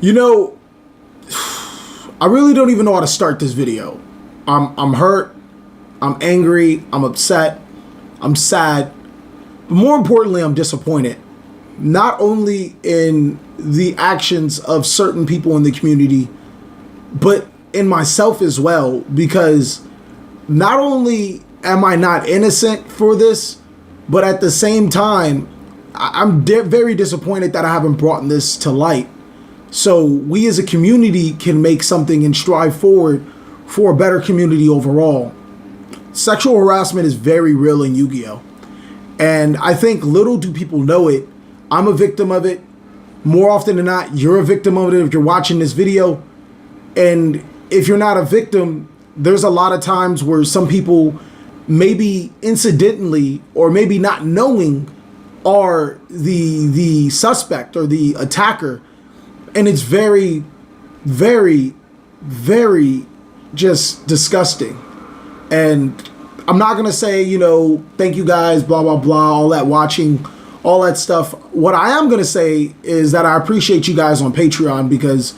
You know, I really don't even know how to start this video. I'm hurt, I'm angry, I'm upset, I'm sad, but more importantly, I'm disappointed. Not only in the actions of certain people in the community, but in myself as well, because not only am I not innocent for this, but at the same time, I'm very disappointed that I haven't brought this to light. So we as a community can make something and strive forward for a better community overall. Sexual harassment is very real in Yu-Gi-Oh! And I think little do people know it. I'm a victim of it. More often than not, you're a victim of it if you're watching this video. And if you're not a victim, there's a lot of times where some people, maybe incidentally or maybe not knowing, are the suspect or the attacker. And it's very, very, very just disgusting. And I'm not going to say, you know, thank you guys, blah, blah, blah, all that watching, all that stuff. What I am going to say is that I appreciate you guys on Patreon, because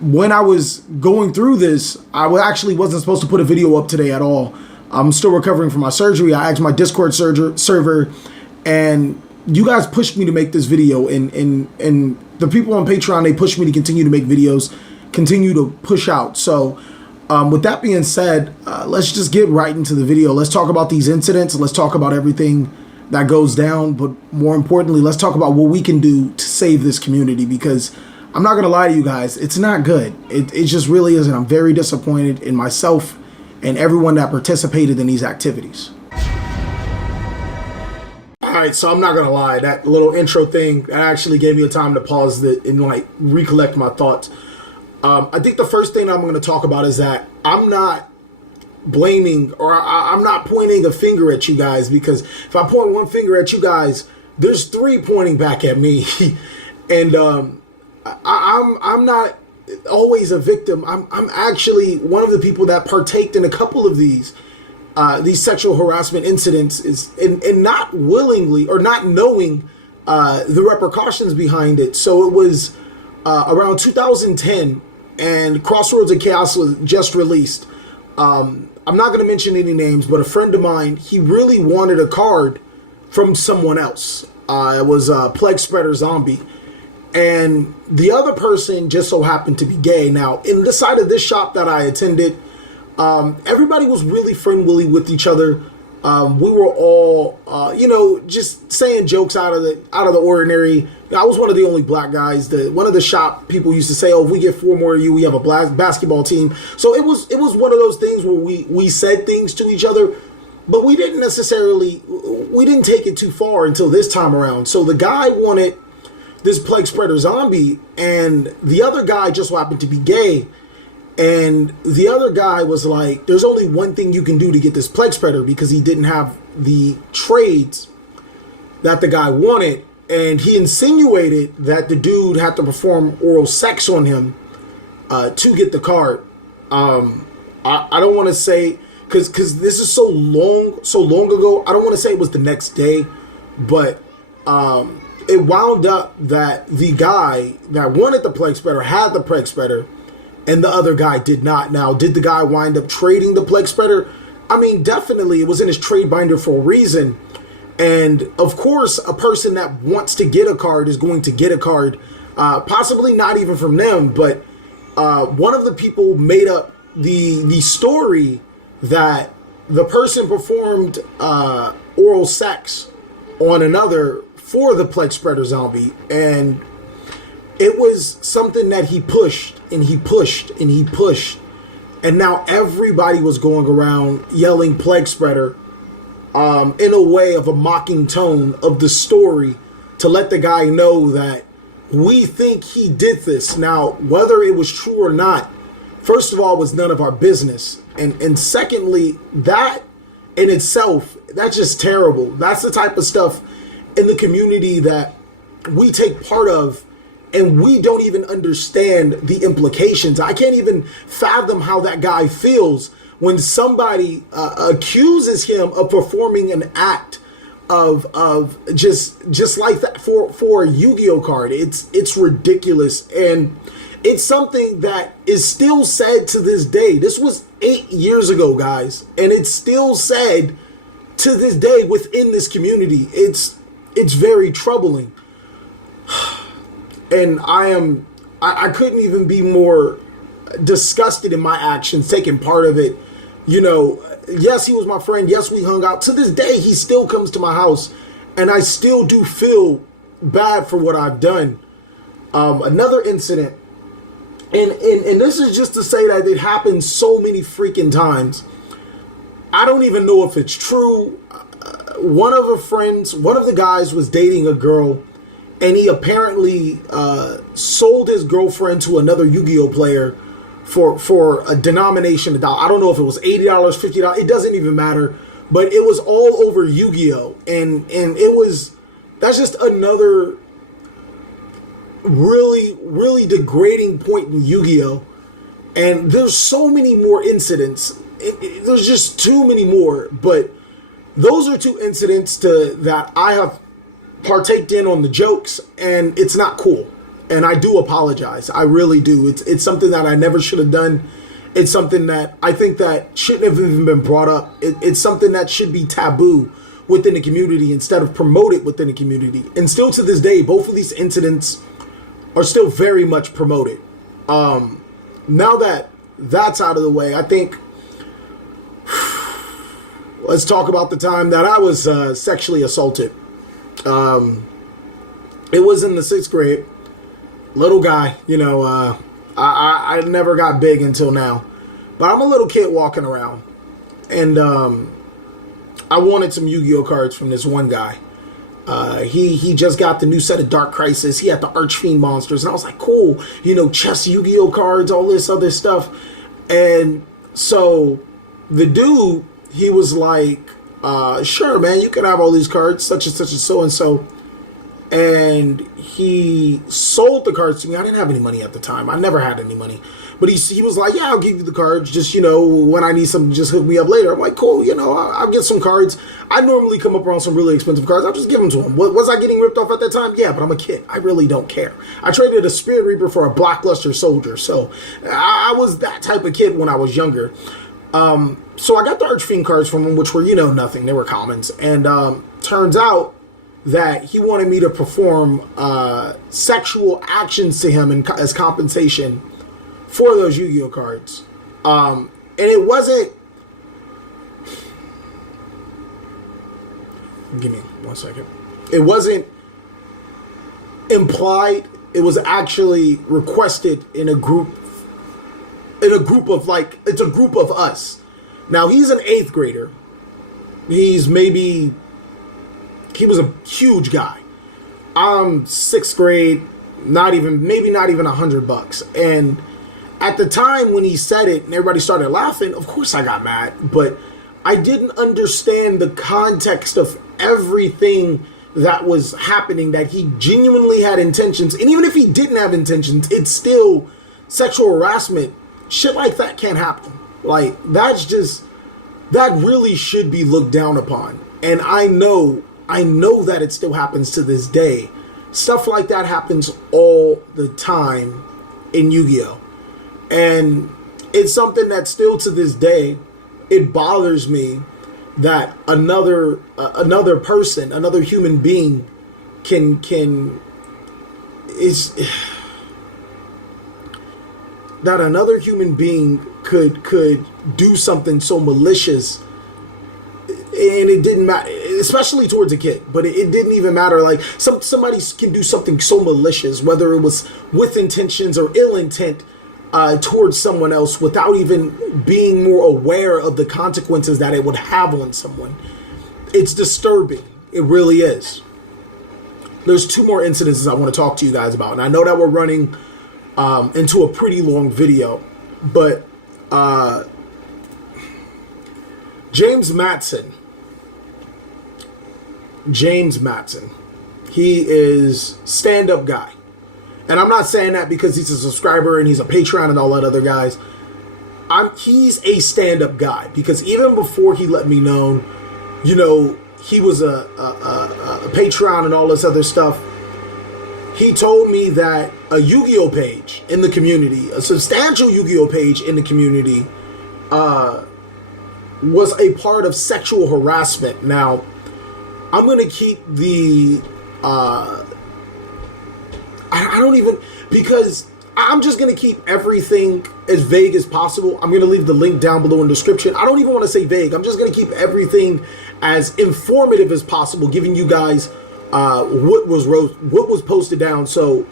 when I was going through this, I actually wasn't supposed to put a video up today at all. I'm still recovering from my surgery. I asked my Discord server, and you guys pushed me to make this video, and the people on Patreon, they pushed me to continue to make videos, continue to push out. So with that being said, let's just get right into the video. Let's talk about these incidents. Let's talk about everything that goes down. But more importantly, let's talk about what we can do to save this community, because I'm not going to lie to you guys, it's not good. It just really isn't. I'm very disappointed in myself and everyone that participated in these activities. Alright, so I'm not going to lie, that little intro thing, that actually gave me a time to pause and like recollect my thoughts. I think the first thing I'm going to talk about is that I'm not blaming, or I'm not pointing a finger at you guys, because if I point one finger at you guys, there's three pointing back at me. And I'm not always a victim. I'm actually one of the people that partaked in a couple of these sexual harassment incidents, and not willingly or not knowing the repercussions behind it. So it was around 2010, and Crossroads of Chaos was just released. I'm not going to mention any names, but a friend of mine, he really wanted a card from someone else. It was Plague Spreader Zombie. And the other person just so happened to be gay. Now, in the side of this shop that I attended, everybody was really friendly with each other. We were all, you know, just saying jokes out of the ordinary. I was one of the only black guys. One of the shop people used to say, "Oh, if we get 4 more of you, we have a basketball team." So it was one of those things where we said things to each other, but we didn't take it too far until this time around. So the guy wanted this Plague Spreader Zombie, and the other guy just so happened to be gay. And the other guy was like, there's only one thing you can do to get this Plague Spreader, because he didn't have the trades that the guy wanted. And he insinuated that the dude had to perform oral sex on him to get the card. I don't want to say, because this is so long ago, I don't want to say it was the next day, but it wound up that the guy that wanted the Plague Spreader had the Plague Spreader, and the other guy did not. Now, did the guy wind up trading the Plague Spreader? I mean, definitely, it was in his trade binder for a reason. And, of course, a person that wants to get a card is going to get a card. Possibly not even from them, but one of the people made up the story that the person performed oral sex on another for the Plague Spreader Zombie. And it was something that he pushed, and he pushed, and he pushed. And now everybody was going around yelling Plague Spreader in a way of a mocking tone of the story, to let the guy know that we think he did this. Now, whether it was true or not, first of all, was none of our business. And secondly, that in itself, that's just terrible. That's the type of stuff in the community that we take part of, and we don't even understand the implications. I can't even fathom how that guy feels when somebody accuses him of performing an act of just like that for a Yu-Gi-Oh card. It's ridiculous, and it's something that is still said to this day. This was 8 years ago, guys, and it's still said to this day within this community. It's very troubling, and I couldn't even be more disgusted in my actions taking part of it. You know, yes, he was my friend. Yes, we hung out. To this day, he still comes to my house, and I still do feel bad for what I've done. Another incident, and this is just to say that it happened so many freaking times. I don't even know if it's true. One of the guys was dating a girl, and he apparently sold his girlfriend to another Yu-Gi-Oh player for a denomination of dollars. I don't know if it was $80, $50. It doesn't even matter. But it was all over Yu-Gi-Oh, and that's just another really degrading point in Yu-Gi-Oh. And there's so many more incidents. There's just too many more. But those are two incidents that I have partaked in on the jokes, and it's not cool. And I do apologize. I really do. It's something that I never should have done. It's something that I think that shouldn't have even been brought up. It's something that should be taboo within the community instead of promoted within the community. And still to this day, both of these incidents are still very much promoted. Now that that's out of the way, I think let's talk about the time that I was sexually assaulted. It was in the 6th grade. Little guy, you know, I never got big until now. But I'm a little kid walking around. And I wanted some Yu-Gi-Oh cards from this one guy. He just got the new set of Dark Crisis. He had the Archfiend monsters. And I was like, cool. You know, chess Yu-Gi-Oh cards, all this other stuff. And so the dude, he was like, sure, man, you can have all these cards, such and such and so and so. And he sold the cards to me. I didn't have any money at the time. I never had any money. But he was like, yeah, I'll give you the cards. Just, you know, when I need something, just hook me up later. I'm like, cool, you know, I'll get some cards. I normally come up around some really expensive cards. I'll just give them to him. Was I getting ripped off at that time? Yeah, but I'm a kid. I really don't care. I traded a Spirit Reaper for a Blackluster Soldier. So I was that type of kid when I was younger. So I got the Archfiend cards from him, which were, you know, nothing. They were commons. And turns out that he wanted me to perform sexual actions to him as compensation for those Yu-Gi-Oh cards. And it wasn't... Give me 1 second. It wasn't implied. It was actually requested in a group of, like, it's a group of us. Now, he's an 8th grader. He's maybe... He was a huge guy. I'm 6th grade, maybe not even $100. And at the time when he said it and everybody started laughing, of course I got mad. But I didn't understand the context of everything that was happening, that he genuinely had intentions. And even if he didn't have intentions, it's still sexual harassment. Shit like that can't happen. Like, that really should be looked down upon. And I know that it still happens to this day. Stuff like that happens all the time in Yu-Gi-Oh! And it's something that still to this day, it bothers me that another person, another human being that another human being could do something so malicious. And it didn't matter, especially towards a kid, but it didn't even matter. Like, somebody can do something so malicious, whether it was with intentions or ill intent towards someone else, without even being more aware of the consequences that it would have on someone. It's disturbing. It really is. There's 2 more incidences I want to talk to you guys about. And I know that we're running into a pretty long video, but James Matson, he is stand-up guy. And I'm not saying that because he's a subscriber and he's a Patreon and all that other guys. He's a stand-up guy, because even before he let me know, you know, he was a Patreon and all this other stuff. He told me that a Yu-Gi-Oh page in the community, a substantial Yu-Gi-Oh page in the community, was a part of sexual harassment. Now, I'm going to keep the... I don't even... Because I'm just going to keep everything as vague as possible. I'm going to leave the link down below in the description. I don't even want to say vague. I'm just going to keep everything as informative as possible, giving you guys what was posted down. So,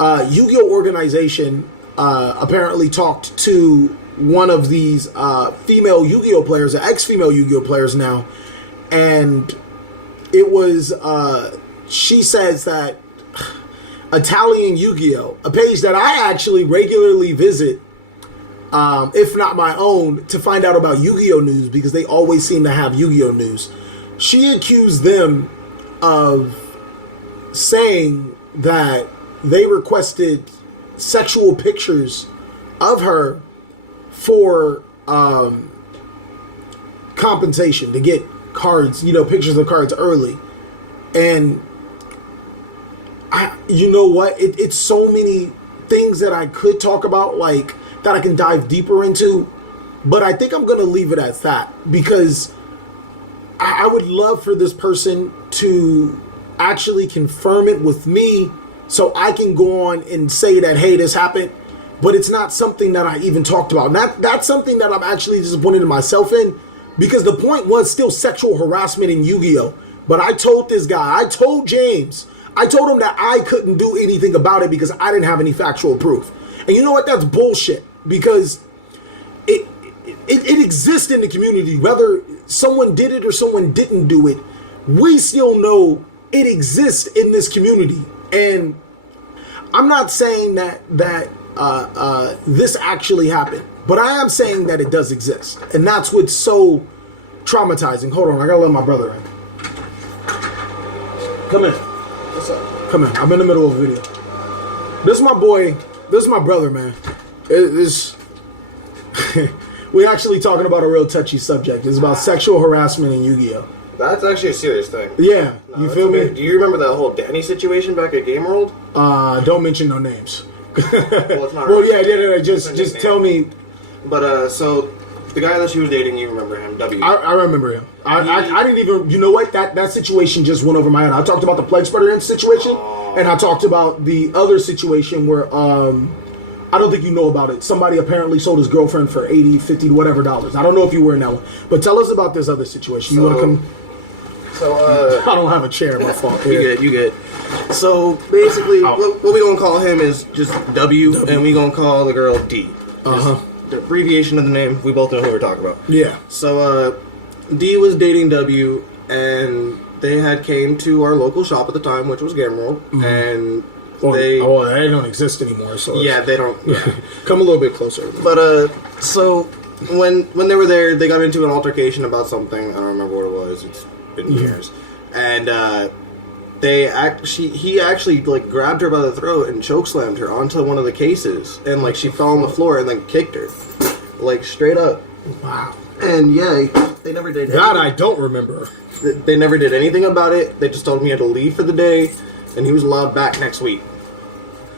Yu-Gi-Oh! Organization apparently talked to one of these female Yu-Gi-Oh! Players, ex-female Yu-Gi-Oh! Players now, and it was, she says that Italian Yu-Gi-Oh! A page that I actually regularly visit, if not my own, to find out about Yu-Gi-Oh! News, because they always seem to have Yu-Gi-Oh! News. She accused them of saying that they requested sexual pictures of her for compensation, to get cards, pictures of cards early. And you know what? It's so many things that I could talk about, like, that I can dive deeper into. But I think I'm going to leave it at that, because I would love for this person to actually confirm it with me so I can go on and say that, hey, this happened. But it's not something that I even talked about. And that's something that I'm actually disappointed in myself in, because the point was still sexual harassment in Yu-Gi-Oh! But I told this guy, I told James, I told him that I couldn't do anything about it because I didn't have any factual proof. And you know what? That's bullshit, because it exists in the community. Whether someone did it or someone didn't do it, we still know it exists in this community. And I'm not saying that this actually happened, but I am saying that it does exist. And that's what's so traumatizing. Hold on, I gotta let my brother in. Come in. What's up? Come in. I'm in the middle of a video. This is my boy. This is my brother, man. We're actually talking about a real touchy subject. It's about sexual harassment in Yu-Gi-Oh! That's actually a serious thing. Yeah, no, you feel me? Do you remember that whole Danny situation back at Game World? Don't mention no names. Well, it's not. Well, right. yeah. Just tell me. But so the guy that she was dating, you remember him? I remember him. I didn't even. You know what? That situation just went over my head. I talked about the plague spreader situation, and I talked about the other situation where I don't think you know about it. Somebody apparently sold his girlfriend for $80, $50, whatever dollars. I don't know if you were in that one, but tell us about this other situation. You want to come? So I don't have a chair. My fault. You get. So basically, what we gonna call him is just W, and we gonna call the girl D. The abbreviation of the name. We both know who we're talking about. Yeah. So D was dating W, and they had came to our local shop at the time, which was Game World, and they don't exist anymore. So yeah, they don't. Yeah. Come a little bit closer. But so when they were there, they got into an altercation about something. I don't remember what it was. It's been years, and he actually like grabbed her by the throat and chokeslammed her onto one of the cases, and like she fell on the floor and then kicked her, like straight up. Wow. And yeah, they never did. That I don't remember. They never did anything about it. They just told him he had to leave for the day, and he was allowed back next week.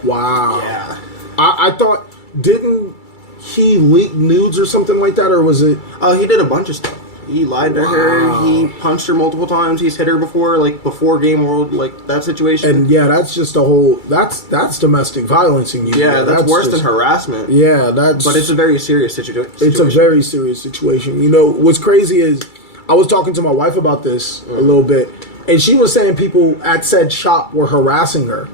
Wow. Yeah. I thought, didn't he leak nudes or something like that, or was it? Oh, he did a bunch of stuff. He lied to her. He punched her multiple times. He's hit her before, like before Game World, like that situation. And yeah, that's just a whole. That's domestic violence in you. Yeah, that's worse than harassment. Yeah, that's. But it's a very serious situation. It's a very serious situation. You know what's crazy is I was talking to my wife about this a little bit, and she was saying people at said shop were harassing her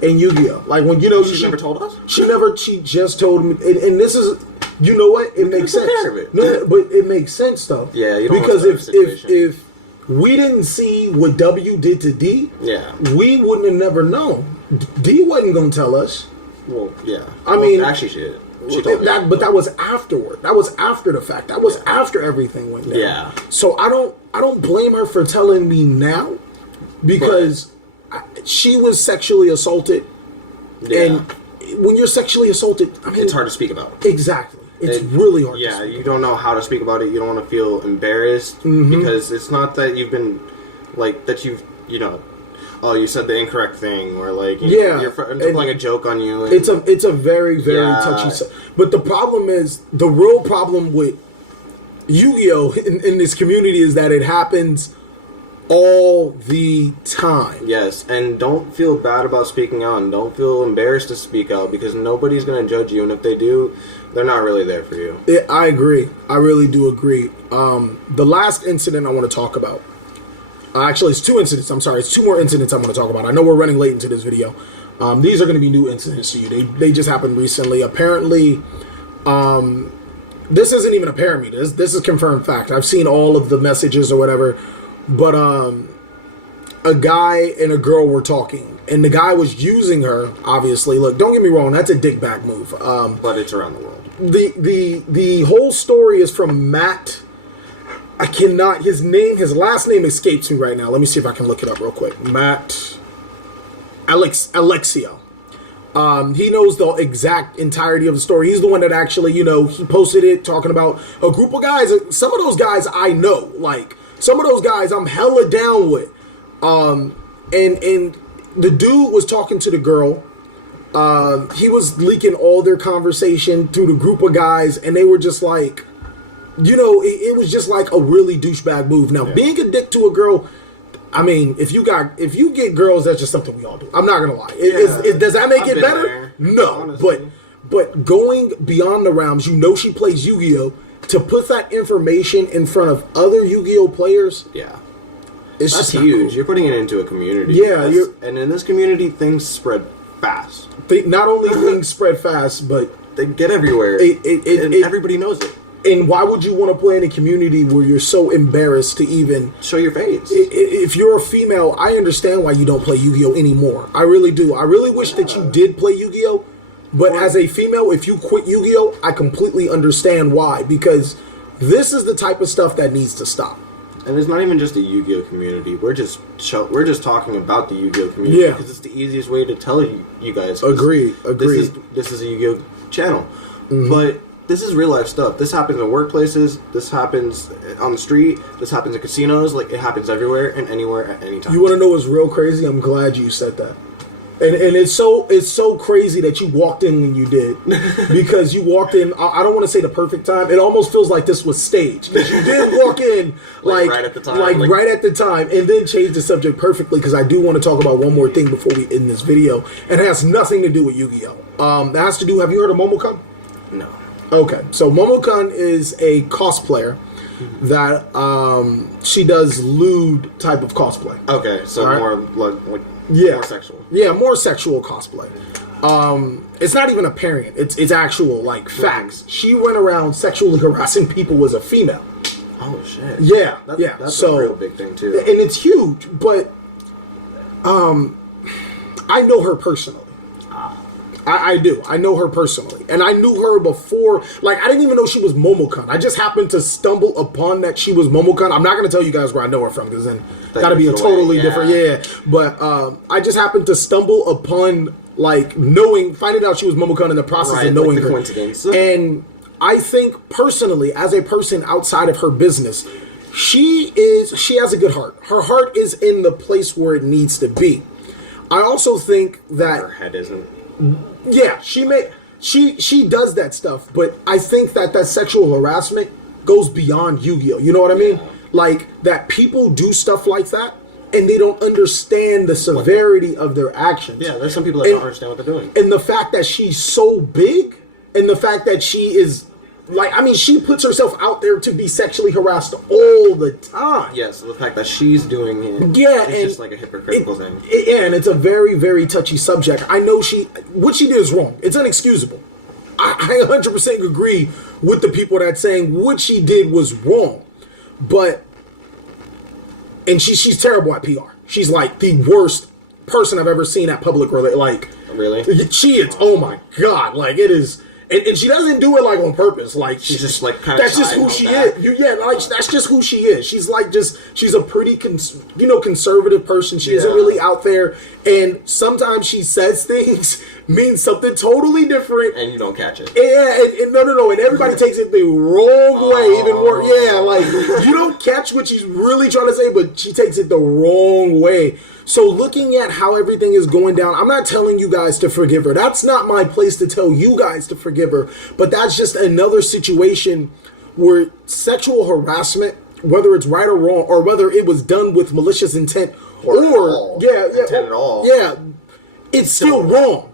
in Yu-Gi-Oh. Like when she never told us. She just told me, and this is. You know what? It makes sense. No, but it makes sense though. Yeah, you don't because if we didn't see what W did to D, we wouldn't have never known. D wasn't gonna tell us. Well, yeah. I mean, actually, she did. She told me that, but that was afterward. That was after the fact. That was after everything went down. Yeah. So I don't blame her for telling me now, because she was sexually assaulted, and when you're sexually assaulted, I mean, it's hard to speak about. Exactly. It's really hard. Yeah, you don't know how to speak about it. You don't want to feel embarrassed because it's not that you've been like that. Oh, you said the incorrect thing, or like you're playing a joke on you. And, it's a very touchy. But the problem is the real problem with Yu-Gi-Oh in this community is that it happens all the time. Yes, and don't feel bad about speaking out, and don't feel embarrassed to speak out because nobody's going to judge you, and if they do, they're not really there for you. Yeah, I agree. I really do agree. The last incident I want to talk about. Actually, it's 2 incidents. I'm sorry. It's 2 more incidents I want to talk about. I know we're running late into this video. These are going to be new incidents to you. They just happened recently. Apparently, this isn't even apparently. This is confirmed fact. I've seen all of the messages or whatever. But a guy and a girl were talking. And the guy was using her, obviously. Look, don't get me wrong. That's a dick bag move. But it's around the world. The whole story is from Matt... his last name escapes me right now. Let me see if I can look it up real quick. Matt Alexio. He knows the exact entirety of the story. He's the one that actually, he posted it talking about a group of guys. Some of those guys I know. Like, some of those guys I'm hella down with. And the dude was talking to the girl. He was leaking all their conversation through the group of guys, and they were just like... it was just like a really douchebag move. Now, being a dick to a girl, I mean, if you get girls, that's just something we all do. I'm not gonna lie. Does that make it better? There, no, honestly. But going beyond the realms, she plays Yu-Gi-Oh! To put that information in front of other Yu-Gi-Oh! Players, that's just huge. Cool. You're putting it into a community. Yeah, and in this community, things spread fast. Not only things spread fast, but they get everywhere. And everybody knows it. And why would you want to play in a community where you're so embarrassed to even... show your face? If you're a female, I understand why you don't play Yu-Gi-Oh! Anymore. I really do. I really wish that you did play Yu-Gi-Oh! But as a female, if you quit Yu-Gi-Oh!, I completely understand why. Because this is the type of stuff that needs to stop. And it's not even just a Yu-Gi-Oh! Community. We're just talking about the Yu-Gi-Oh! Community. Yeah. Because it's the easiest way to tell you guys. Agree. This is a Yu-Gi-Oh! Channel. Mm-hmm. But... this is real life stuff. This happens in workplaces. This happens on the street. This happens in casinos. Like, it happens everywhere and anywhere at any time. You want to know what's real crazy? I'm glad you said that. And it's so crazy that you walked in when you did. Because you walked in, I don't want to say the perfect time. It almost feels like this was staged. Because you did walk in like right at the time. Right at the time. And then change the subject perfectly. Because I do want to talk about one more thing before we end this video. And it has nothing to do with Yu-Gi-Oh! That has to do, have you heard of Momocon? No. Okay, so Momocon is a cosplayer that she does lewd type of cosplay. Okay, so more like more sexual. Yeah, more sexual cosplay. It's not even a parent. It's actual like facts. She went around sexually harassing people as a female. Oh shit. Yeah, that's a real big thing too. And it's huge, but I know her personally. I do. I know her personally. And I knew her before. Like, I didn't even know she was Momocon. I just happened to stumble upon that she was Momocon. I'm not going to tell you guys where I know her from, because then got to be a totally different... Yeah. But I just happened to stumble upon, like, finding out she was Momocon in the process of knowing her. Coincidence. And I think, personally, as a person outside of her business, she has a good heart. Her heart is in the place where it needs to be. I also think that... her head isn't... Yeah, she does that stuff, but I think that sexual harassment goes beyond Yu-Gi-Oh! You know what I mean? Like, that people do stuff like that, and they don't understand the severity of their actions. Yeah, there's some people that don't understand what they're doing. And the fact that she's so big, and the fact that she is... like, I mean, she puts herself out there to be sexually harassed all the time. Yes, the fact that she's doing it is just like a hypocritical thing. And it's a very, very touchy subject. I know what she did is wrong. It's inexcusable. I 100% agree with the people that saying what she did was wrong. But, and she's terrible at PR. She's like the worst person I've ever seen at public relations. Like, really? She is, oh my God, like it is... And she doesn't do it like on purpose. Like she's just like kind of. That's just who she is. That's just who she is. She's like she's a pretty conservative person. She isn't really out there. And sometimes she says things, means something totally different. And you don't catch it. And no. And everybody takes it the wrong way. Even more. Yeah, like, you don't catch what she's really trying to say, but she takes it the wrong way. So looking at how everything is going down, I'm not telling you guys to forgive her. That's not my place to tell you guys to forgive her. But that's just another situation where sexual harassment, whether it's right or wrong, or whether it was done with malicious intent, intent at all. Yeah, it's still wrong.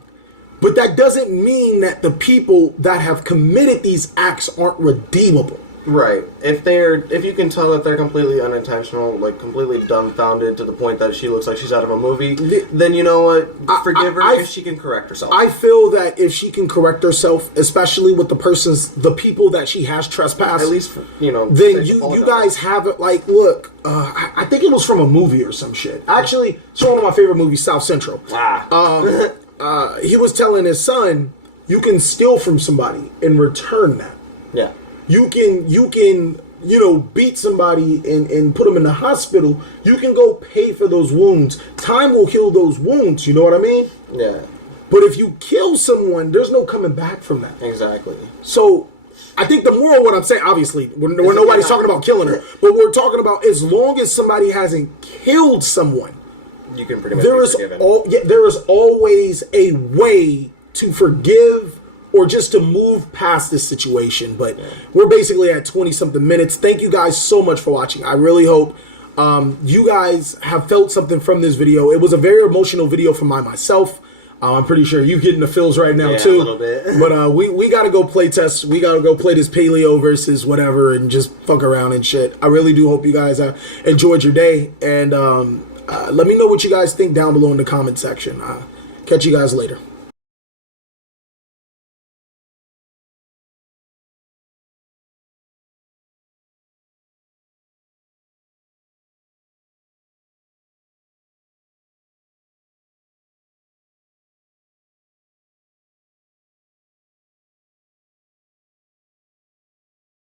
But that doesn't mean that the people that have committed these acts aren't redeemable. Right. If you can tell that they're completely unintentional, like completely dumbfounded to the point that she looks like she's out of a movie, then you know what? Forgive her if she can correct herself. I feel that if she can correct herself, especially with the people that she has trespassed, at least, then you guys have it. Like, look, I think it was from a movie or some shit. Actually, it's one of my favorite movies, South Central. He was telling his son, you can steal from somebody and return that. Yeah. You can beat somebody and put them in the hospital. You can go pay for those wounds. Time will heal those wounds. You know what I mean? Yeah. But if you kill someone, there's no coming back from that. Exactly. So I think the moral of what I'm saying, obviously, when nobody's talking about killing her, but we're talking about as long as somebody hasn't killed someone, you can pretty much be forgiven. There is always a way to forgive or just to move past this situation. But we're basically at 20-something minutes. Thank you guys so much for watching. I really hope you guys have felt something from this video. It was a very emotional video for myself. I'm pretty sure you're getting the feels right now, too. A little bit. But we got to go play test. We got to go play this paleo versus whatever and just fuck around and shit. I really do hope you guys enjoyed your day. And let me know what you guys think down below in the comment section. Catch you guys later.